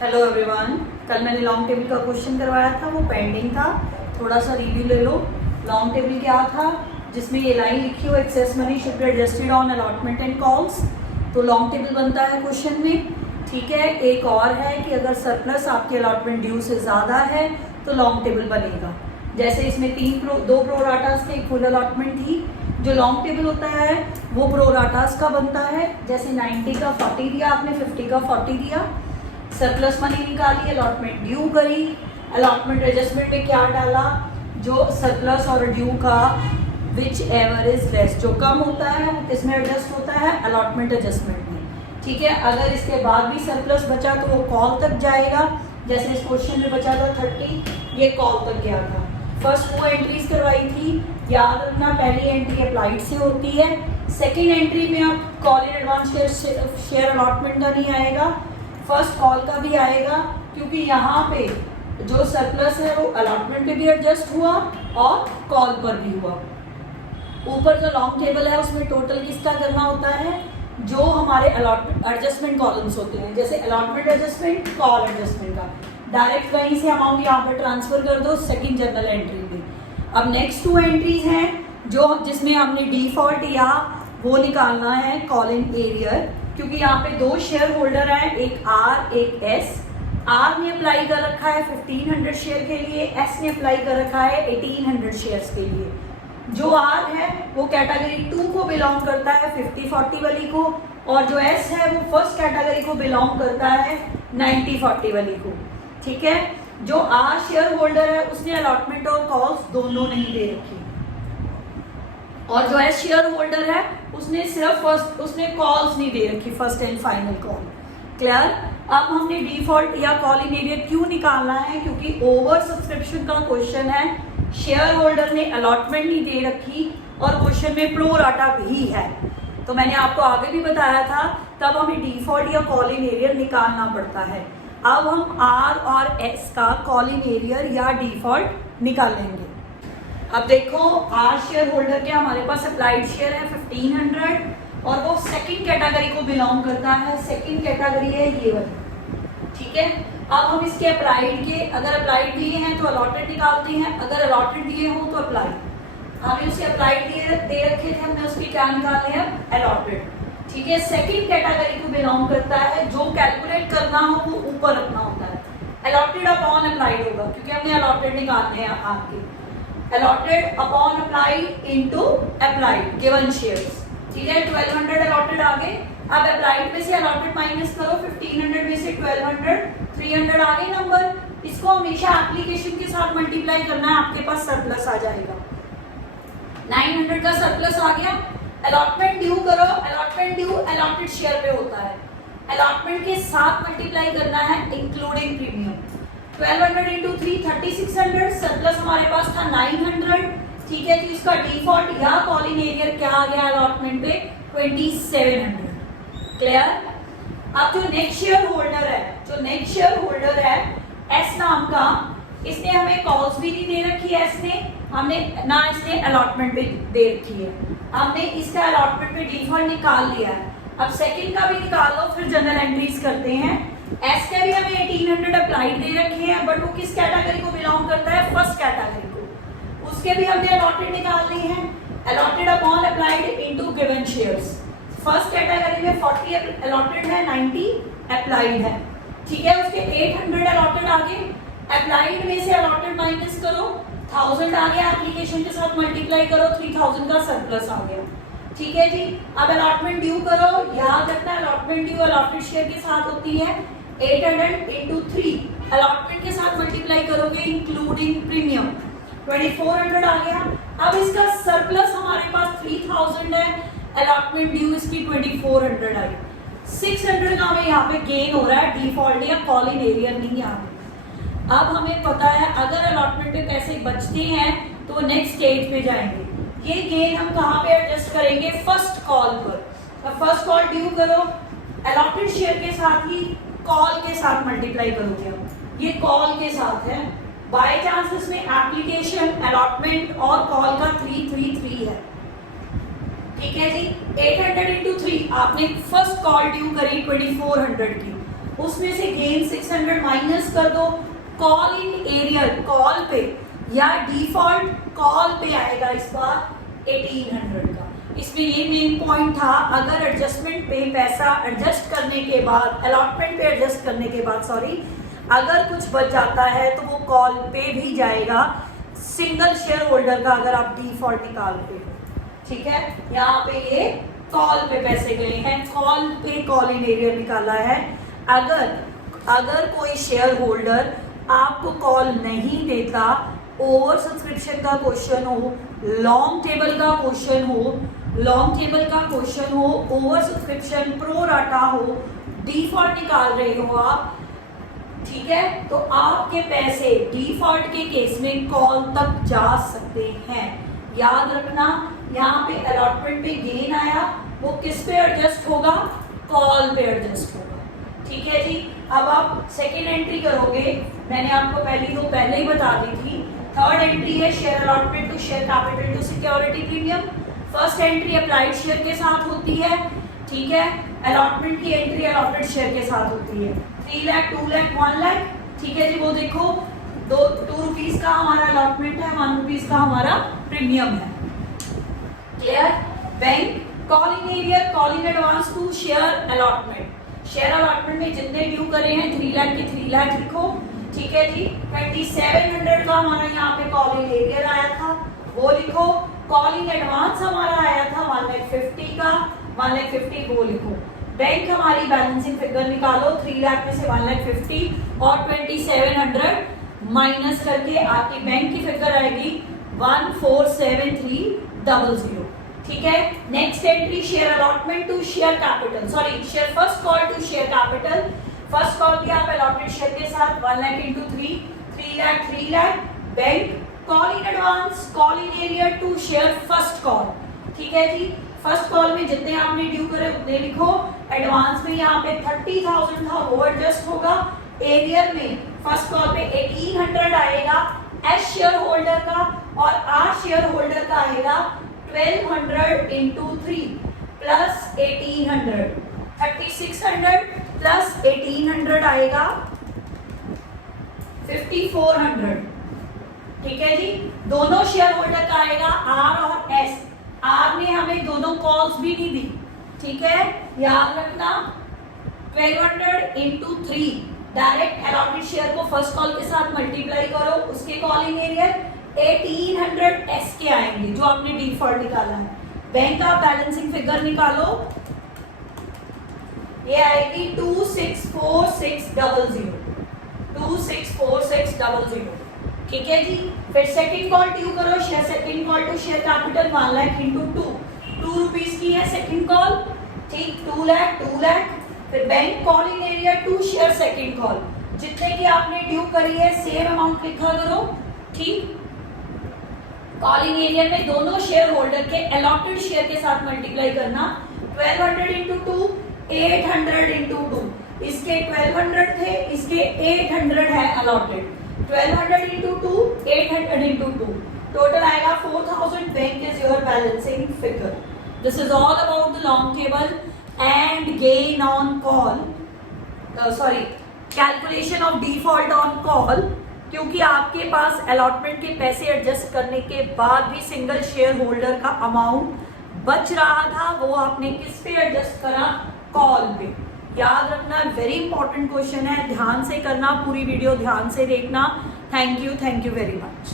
Hello everyone. कल मैंने long table का क्वेश्चन करवाया था, वो पेंडिंग था। थोड़ा सा रिव्यू ले लो। लॉन्ग टेबल क्या था, जिसमें ये लाइन लिखी हो excess money should be adjusted on allotment and calls, तो लॉन्ग टेबल बनता है क्वेश्चन में। ठीक है, एक और है कि अगर सरप्लस आपके अलॉटमेंट ड्यू से ज़्यादा है तो लॉन्ग टेबल बनेगा। जैसे इसमें दो प्रोराटास थे, एक फुल अलॉटमेंट थी। जो लॉन्ग टेबल होता है वो प्रोराटास का बनता है। जैसे 90 का 40 दिया आपने, 50 का 40 दिया, सरप्लस मनी निकाली, अलॉटमेंट ड्यू करी, अलॉटमेंट एडजस्टमेंट में क्या डाला, जो सरप्लस और ड्यू का विच एवर इज लेस, जो कम होता है वो किसमें एडजस्ट होता है, अलॉटमेंट एडजस्टमेंट में। ठीक है, अगर इसके बाद भी सरप्लस बचा तो वो कॉल तक जाएगा। जैसे इस क्वेश्चन में बचा था 30, ये कॉल तक गया था। फर्स्ट वो एंट्रीज करवाई थी, याद रखना पहली एंट्री अप्लाइड से होती है, सेकेंड एंट्री में आप call in advance share allotment का नहीं आएगा, फर्स्ट कॉल का भी आएगा, क्योंकि यहाँ पे जो सरप्लस है वो अलॉटमेंट पे भी एडजस्ट हुआ और कॉल पर भी हुआ। ऊपर जो लॉन्ग टेबल है उसमें टोटल किसका करना होता है, जो हमारे अलॉटमेंट एडजस्टमेंट कॉलम्स होते हैं, जैसे अलॉटमेंट एडजस्टमेंट, कॉल एडजस्टमेंट का डायरेक्ट वहीं से अमाउंट यहाँ पर ट्रांसफर कर दो सेकंड जर्नल एंट्री में। अब नेक्स्ट टू एंट्रीज हैं जो जिसमें हमने डिफॉल्ट या वो निकालना है कॉल इन एरियर, क्योंकि यहाँ पे दो शेयर होल्डर हैं, एक आर एक एस। आर ने अप्लाई कर रखा है 1500 शेयर के लिए, एस ने अप्लाई कर रखा है 1800 शेयर्स के लिए। जो आर है वो कैटेगरी 2 को बिलोंग करता है 50-40 वाली को, और जो एस है वो फर्स्ट कैटेगरी को बिलोंग करता है 90-40 वाली को। ठीक है, जो आर शेयर होल्डर है उसने अलॉटमेंट और कॉल्स दोनों नहीं दे रखी, और जो एस शेयर होल्डर है उसने सिर्फ उसने कॉल्स नहीं दे रखी, first and final call. Clear. अब हमने डिफॉल्ट या कॉल इन एरियर क्यों निकालना है, क्योंकि ओवर सब्सक्रिप्शन का क्वेश्चन है, शेयर होल्डर ने अलॉटमेंट नहीं दे रखी और क्वेश्चन में प्रो राटा भी है। तो मैंने आपको आगे भी बताया था, तब हमें डिफॉल्ट या कॉल इन एरियर निकालना पड़ता है। अब हम आर और एस का कॉल इन एरियर या डिफॉल्ट निकालेंगे। अब देखो, आर शेयर होल्डर के हमारे पास अप्लाइड शेयर है 1500 और वो सेकंड कैटेगरी को बिलोंग करता है, सेकंड कैटेगरी है ये वाली। ठीक है, अब हम इसके अप्लाइड के, अगर अप्लाइड दिए हैं तो अलॉटेड निकालते हैं, अगर अलॉटेड दिए हो तो अप्लाइड। हमने उसे अप्लाइड दे रखे थे, हमने उसके क्या निकाले हैं, अलॉटेड। ठीक है, सेकंड कैटेगरी को बिलोंग करता है, जो कैलकुलेट करना हो वो ऊपर रखना होता है, अलॉटेड अपॉन अप्लाइड होगा, क्योंकि हमने अलॉटेड निकालने हैं आपके। Allotted upon applied into applied given shares. ठीक है, 1200 अलॉटेड आगे, अब अप्लाइड में से अलॉटेड माइनस करो, 1500 में से 1200, 300 आगे नंबर। इसको हमेशा एप्लीकेशन के साथ मल्टीप्लाई करना है, आपके पास सरप्लस आ जाएगा। 900 का सरप्लस आ गया, अलॉटमेंट ड्यू करो, अलॉटमेंट ड्यू अलॉटेड शेयर पे होता है, अलॉटमेंट के साथ मल्टीप्लाई करना है इंक्लूडिंग प्रीमियम। 1200 इंटू 3 3600, सरप्लस हमारे पास था 900। ठीक है, तो इसका डिफॉल्ट या कॉल इन एरियर क्या आ गया अलॉटमेंट पे, 2700। क्लियर। अब जो नेक्स्ट शेयर होल्डर है, जो नेक्स्ट शेयर होल्डर है एस नाम का, इसने हमें कॉल्स भी नहीं दे रखी है, एस ने हमने ना, इसने अलॉटमेंट भी दे रखी है, हमने इसका अलॉटमेंट पे डिफॉल्ट निकाल लिया है। अब सेकंड का भी निकाल लो, फिर जनरल एंट्रीज करते हैं। एस के भी हमें 1800 अप्लाइड दे रखे हैं, बट वो किस कैटेगरी को बिलोंग करता है, फर्स्ट कैटेगरी को, उसके भी हमने अलॉटेड निकालने हैं, allotted upon applied into given shares. First category में 40 अलॉटेड है, 90 अप्लाइड है। ठीक है, उसके 800 अलॉटेड आगे, अप्लाइड में से अलॉटेड माइनस करो, 1000 आ गया, एप्लीकेशन के साथ मल्टीप्लाई करो, 3000 का सरप्लस आ गया। ठीक है जी, अब अलॉटमेंट ड्यू करो, याद रखना अलॉटमेंट ड्यू अलॉटेड शेयर के साथ होती है, 800 इंटू 3 अलॉटमेंट के साथ मल्टीप्लाई करोगे इंक्लूडिंग प्रीमियम, 2400 आ गया। अब इसका सरप्लस हमारे पास 3000 है, अलॉटमेंट ड्यू इसकी 2400 आई, 600 का हमें यहाँ पे गेन हो रहा है, डिफॉल्ट या कॉल इन एरियर नहीं आ रहा। अब हमें पता है अगर अलॉटमेंट पे पैसे बचते हैं तो नेक्स्ट स्टेज पे जाएंगे, ये गेन हम कहाँ पे एडजस्ट करेंगे, फर्स्ट कॉल पर। अब फर्स्ट कॉल ड्यू करो, अलॉटेड शेयर के साथ ही कॉल के साथ मल्टीप्लाई करोगे, ये कॉल के साथ है, बाय चांस इसमें एप्लीकेशन, अलॉटमेंट और कॉल का 333 है। ठीक है जी, 800 इंटू 3 आपने फर्स्ट कॉल ड्यू करी 2400 की, उसमें से गेन 600 माइनस कर दो, कॉल इन एरियर कॉल पे या डिफॉल्ट कॉल पे आएगा इस बार 1800 का। इसमें ये मेन पॉइंट था, अगर एडजस्टमेंट पे पैसा एडजस्ट करने के बाद, अलॉटमेंट पे एडजस्ट करने के बाद सॉरी, अगर कुछ बच जाता है तो वो कॉल पे भी जाएगा सिंगल शेयर होल्डर का, अगर आप डिफॉल्ट निकालते हो। ठीक है, यहाँ पे ये कॉल पे पैसे गए हैं, कॉल पे कॉल इन एरियर निकाला है। अगर कोई शेयर होल्डर आपको कॉल नहीं देता, ओवर सब्सक्रिप्शन का क्वेश्चन हो, लॉन्ग टेबल का क्वेश्चन हो, ओवर सब्सक्रिप्शन प्रो राटा हो, डिफॉल्ट निकाल रहे हो आप, ठीक है, तो आपके पैसे डिफॉल्ट के केस में कॉल तक जा सकते हैं। याद रखना, यहाँ पे अलॉटमेंट पे गेन आया, वो किस पे एडजस्ट होगा, कॉल पे एडजस्ट होगा। ठीक है जी, अब आप सेकेंड एंट्री करोगे, मैंने आपको पहले ही बता दी थी। थर्ड एंट्री है share allotment to share capital to security premium. First entry applied share के साथ होती है, ठीक है, अलॉटमेंट की एंट्री अलॉटेड शेयर के साथ होती है। 3 लाख, 2 लाख, 1 लाख, ठीक है जी, वो देखो 2 रुपीज का हमारा अलॉटमेंट है, 1 रुपीज का हमारा प्रीमियम है। Clear? Bank call in arrear, call in advance to share allotment. Share allotment में जितने ड्यू करे हैं 3 लाख के 3 लाख लिखो, ठीक है जी। 2700 का हमारा यहाँ पे कॉल इन एरियर आया था, वो लिखो। कॉल इन एडवांस हमारा आया था 1,50,000 का, 1,50,000 वो लिखो। बैंक हमारी बैलेंसिंग फिगर निकालो, 3 लाख में से 1,50,000 और 2700 माइनस करके आपकी बैंक की फिगर आएगी 147300। ठीक है, next entry share allotment to share capital, sorry share first call to share capital. First call किया आप अलॉटेड शेयर के साथ 1 lakh into 3 lakh. Bank call in advance, call in arrear to share first call. ठीक है जी, first call में जितने आपने due करे उतने लिखो। एडवांस में यहाँ पे 30,000 था, वो एडजस्ट होगा। एरियर में फर्स्ट कॉल पे 1800 आएगा एस शेयर होल्डर का, और आर शेयर होल्डर का आएगा 1200 इंटू 3 प्लस 1800, 3600 प्लस 1800 आएगा 5400। ठीक है जी, दोनों शेयर होल्डर का आएगा आर और एस। आर ने हमें दोनों कॉल्स भी नहीं दी, ठीक है, याद रखना। 1200 इंटू 3 डायरेक्ट अलॉटेड शेयर को फर्स्ट कॉल के साथ मल्टीप्लाई करो, उसके कॉल इन एरियर 1800 एस के आएंगे जो आपने डिफॉल्ट निकाला है। बैंक का बैलेंसिंग फिगर निकालो, ये आएगी 264600, 264600। ठीक है जी, फिर सेकंड कॉल ड्यू करो, share second call to share capital 1 lakh into 2 rupees की है सेकंड कॉल, ठीक, 2 लाख। फिर bank call in area to share second call, जितने की आपने ड्यू करी है सेम अमाउंट लिखा करो, ठीक। कॉल इन एरिया में दोनों शेयर होल्डर के अलॉटेड शेयर के साथ मल्टीप्लाई करना। 1200 इंटू 2 800 इंटू 2, इसके 1200 थे, इसके 800 है अलॉटेड। 1200 इंटू 2 800 इंटू 2, टोटल आएगा 4000। Bank is your balancing figure. This is all about the long table and gain on call, sorry calculation of default on call. क्योंकि आपके पास अलॉटमेंट के पैसे एडजस्ट करने के बाद भी सिंगल शेयर होल्डर का अमाउंट बच रहा था, वो आपने किस पे एडजस्ट करा, कॉल पे। याद रखना, वेरी इंपॉर्टेंट क्वेश्चन है, ध्यान से करना, पूरी वीडियो ध्यान से देखना। Thank you very much.